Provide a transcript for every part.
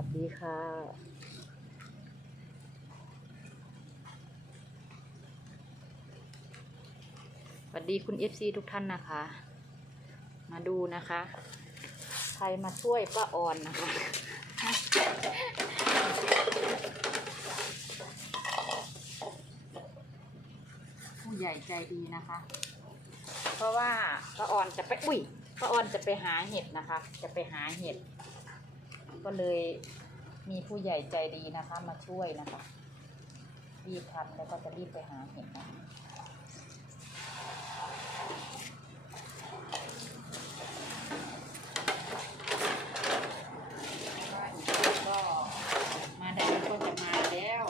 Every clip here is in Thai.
วัสดีค่ะสวัสดีคุณ FC ทุกท่านนะคะ มาดูนะคะ ใครมาช่วยป้าออนนะคะ ผู้ใหญ่ใจดีนะคะ เพราะว่าป้าออนจะไป อุ้ยป้าออนจะไปหาเห็ดนะคะ จะไปหาเห็ด ก็เลยมีผู้ใหญ่ใจดีนะคะ มาช่วยนะคะ รีบทำแล้วก็จะรีบไปหาเห็ดนะคะว่าอีกทีก็มาได้ก็จะมาแล้ว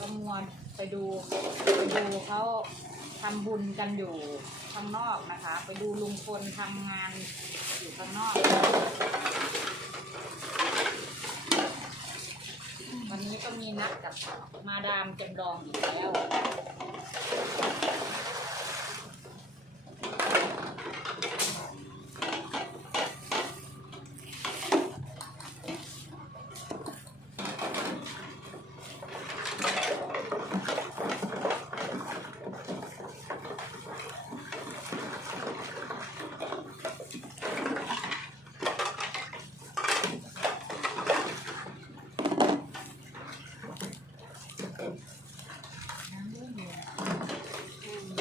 ก็มวนไปดูไปดูเขา ทำบุญกันอยู่ข้างนอกนะคะ ไปดูลุงพลทำงานอยู่ข้างนอก วันนี้ก็มีนัดกับมาดามจำลองอีกแล้ว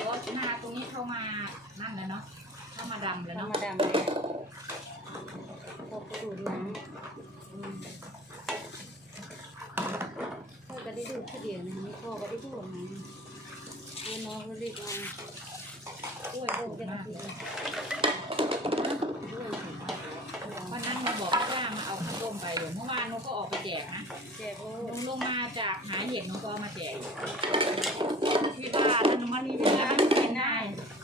รถมาตรงนี้เข้ามานั่นแล้วเนาะเข้า มาดำแล้วธรเนาะรมดาเลยพอไปดูดน้ำพ่อก็ได้ดูทีเดียวนะไม่พ่อก็ได้ดูนะพ่อน้องก็เรียกมาด้วยโบกันทีด้วยวันนั้นมาบอกว่ามาเอาข้าวต้มไปอยู่เมื่อวานนุก็ออกไปแจกนะแจกโอ้ลงลงมาจากหาเห็ดนุก็เอามาแจกอยู่ที่บ้านแล้วมันมีเวลาไปนา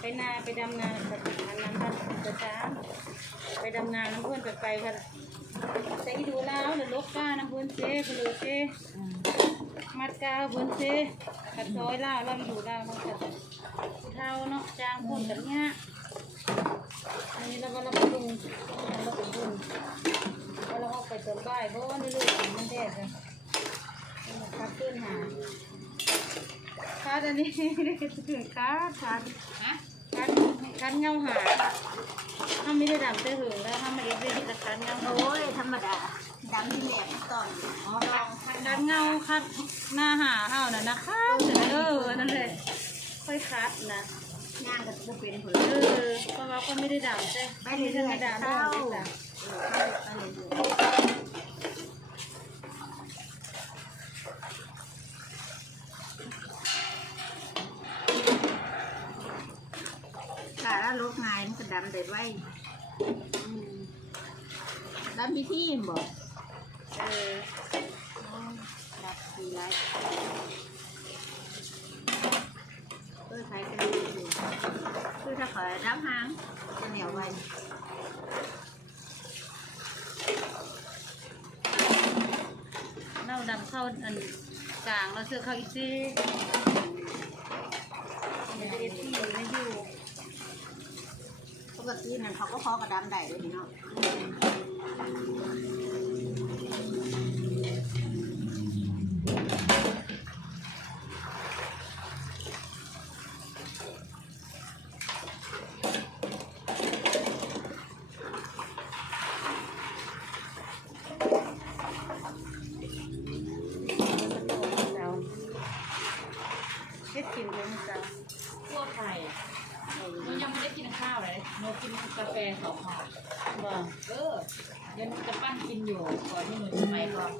ไปนาไปดำนาแบบอันนั้นท่านจะช้าไปดำนาน้ำเพื่อนไปไปกันแต่อีดูแล้วเดี๋ยวลบก้าน้ำเพื่อนเจ๊ไปเลยเจ๊มัดกาวบนเซกัดซอยล่าล้วมาดูล่ามันกัดผู้เท่าเนาะจางคนกันเนี้ยอันนี้เราก็เราไปดุงเราไปดุงแล้วเราออกไปตอนบ่ายเพราะว่านี่ลูกมันแดดเลยมันคัดขึ้นหาคาดอันนี้ได้ถึงคาดคาดฮะ คาดคาดเงาหาถ้าไม่ได้ดำเตหึงแล้วถ้าไม่ได้ได้จะคาดเงาโอ้ยธรรมดาดำที่แหลมตอนอ๋อลองคาดเงาคัดหน้าหาเฮาน่ะนะคะเออนั่นแหละค่อยคัดนะย่างกับจะเป็นผลเออเพราะว่าก็ไม่ได้ด่าใช่ไปเรื่ไม่ด่าเข้า ไม่ด่า ค่ะแล้วลูกงายมัน ก็ดำได้ไว้ดำที่ที่บอกเออดับดีไรเออใครก็ดีอยู่คือถ้าขอรับหางจะเหนียวไว้เน่าดำเข้าอันกลางแล้วเสื้อเข้าอีกซีมันจะเอที่ไม่อยู่ ปกตินั่นเขาก็พอกระดำได้เลยเนาะ เราเฮ็ดกินเลยนะจ๊ะ พวกไข่หนูยังไม่ได้กินข้าวเลยหนู กินกาแฟสองห่อบ่เออเดี๋ยวหนูจะปั้นกินอยู่ก่อนที่หนูจะไปก่อน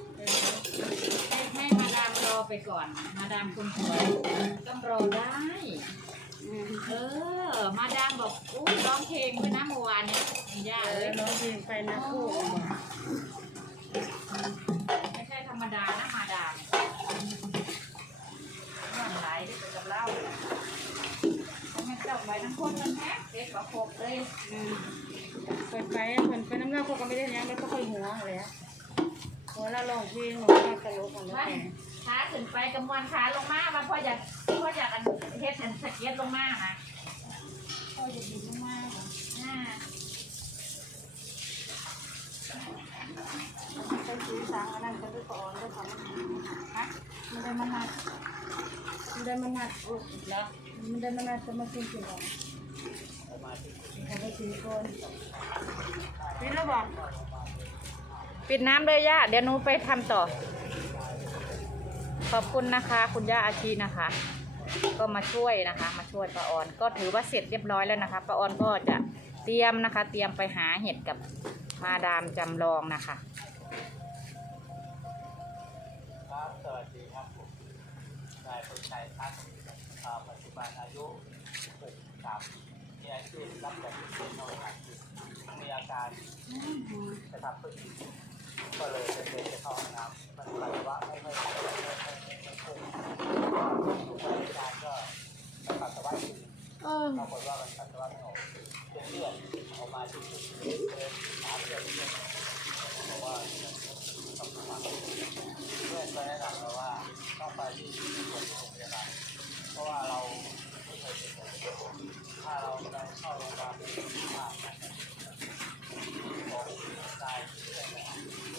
ให้ให้มาดามรอไปก่อน มาดามคนสวยต้องรอได้ เออ มาดามบอกอู้ร้องเพลงด้วยนะเมื่อวานเนี่ยย่าเอเลอยน้องยืนไปนะคู่บ่ ไม่ใช่ธรรมดานะมาดาม ประคบเลยอืมเปิดไปเปิดไปน้ำเล่าเขาก็ไม่ได้ยังแล้วก็ค่อยหัวเลยอะหัวเราลองเพลงหัวเราตลกของเราไม่แต่ขาขึ้นไปกำมวนขาลงมามาพ่ออยากพ่ออยากอันเฮ็ดอันสเก็ตลงมานะก็จะดีมากๆอ่าไปซื้อสังอันนั้นก็ด้วยก่อนด้วยของฮะมันได้มานัดมันได้มานัดโอ้แล้วมันได้มานัดจะมาซื้อกินหรอเขาไปซื้อก่อนซื้อแล้วบอกปิดน้ำเลยย่า เดี๋ยวหนูไปทำต่อ ขอบคุณนะคะ คุณย่าอาชีนะคะ ก็มาช่วยนะคะ มาช่วยป้าออน ก็ถือว่าเสร็จเรียบร้อยแล้วนะคะป้าออนก็จะเตรียมนะคะ เตรียมไปหาเห็ดกับมาดามจำลองนะคะครับสวัสดีครับผมนายคนชัยพัฒน์อ่าปัจจุบันอายุ63 มีอาชีพรับแต่งเป็นนอยหัดมีอาการกระทับพฤติก็เลยจะเดินไปเข้าห้องน้ำมันปัสสาวะไม่ค่อยไม่ค่อยไม่ค่อยไม่ค่อยอยู่ในอาการก็ไปปัสสาวะอยู่เออปรากฏว่ามันปัสสาวะไม่ออกเป็นเลือดออกมาที่จุดเดินหาเลือดเลือดบอกว่าต้องระวังเพื่อนก็แนะนำเราว่าต้องไปที่โรงพยาบาลเพราะว่าเราไม่เคยเป็นคนถ้าเราไปเข้าโรงพยาบาลมากของตายเพื่อนเนี่ย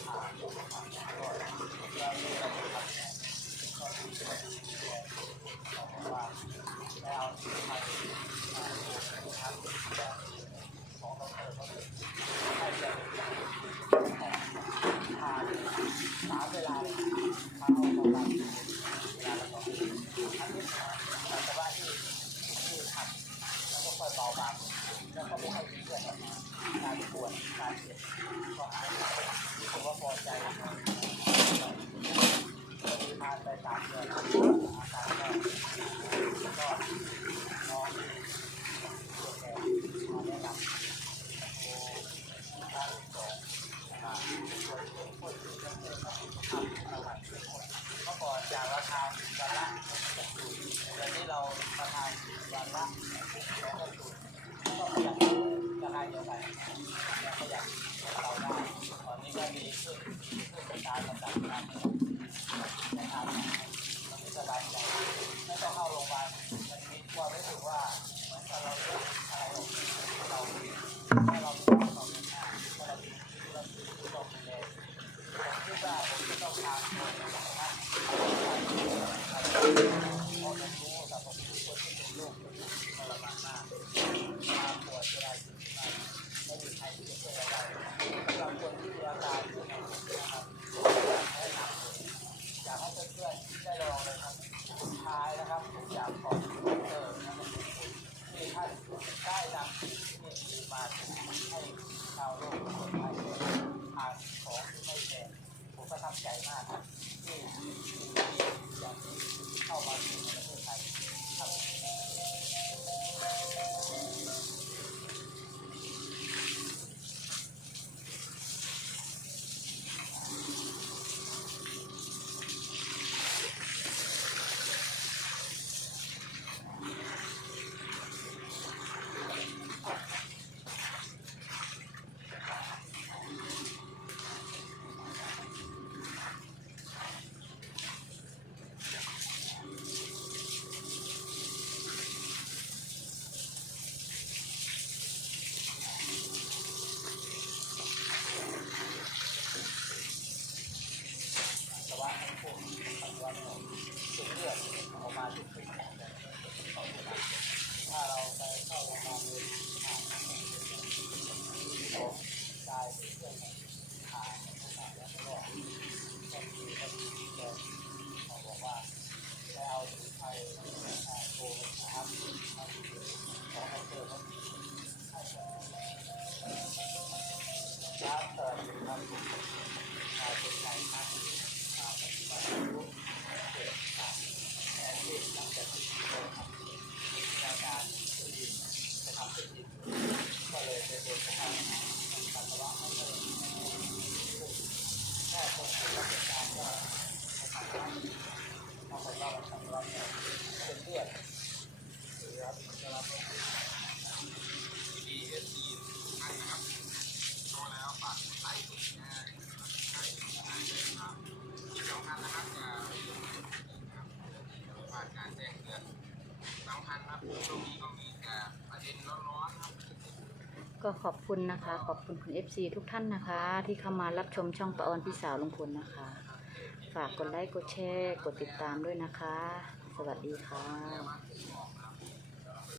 หาตัวทางก่อนเราไม่ได้ทำเนี่ยก็มีคนที่แก่บอกว่าไม่เอาที่ทางทางทางของดรเขาเลยให้จะทานสามเวลาเลย เช้าของเราเวลาเราต้องอันนี้ปัสสาวะที่ที่ขัดแล้วก็ค่อยเบาบางแล้วก็ไม่ให้มีเลือดออกมาการปวดการเจ็บก็หายไปผมว่าพอใจพอดีทานไปสามเดือนอาการก็ก็น้องที่ตัวแกมาแนะนำโอ้ทานสองอ่าช่วยช่วยช่วยเรื่องเรื่องของสุขภาพของเรา เมื่อก่อนจากราคาวันละหกสูตรเดี๋ยวนี้เราราคาวันละสองสูตรก็ประหยัดราคาเดียวกันแต่ประหยัดเราได้ตอนนี้ก็มีขึ้นขึ้นตามระดับการเงินนะครับมัน ไม่สบายใจไม่ต้องเข้าโรงพยาบาลมันมีความรู้สึกว่าเหมือนกับเราเลือกอะไรของเราถ้าเราเป็นเราเป็นหน้าถ้าเราเป็นเราเป็นเราเป็นเลยผมคิดว่าผมจะต้องทำตัวนะครับ เพราะมันรู้กับผมทุกคนที่เป็นโรคทรมานมากมาปวดจะได้ถึงมากไม่มีใครที่จะช่วยเราได้สำหรับคนที่มีอาการนะครับแนะนำเลยอยากให้เพื่อนๆได้ลองเลยครับสุดท้า ก็ขอบคุณนะคะ ขอบคุณคุณ FC ทุกท่านนะคะ ที่เข้ามารับชมช่องปะออนพี่สาวลุงพลนะคะ ฝากกดไลค์กดแชร์ กดติดตามด้วยนะคะ สวัสดีค่ะ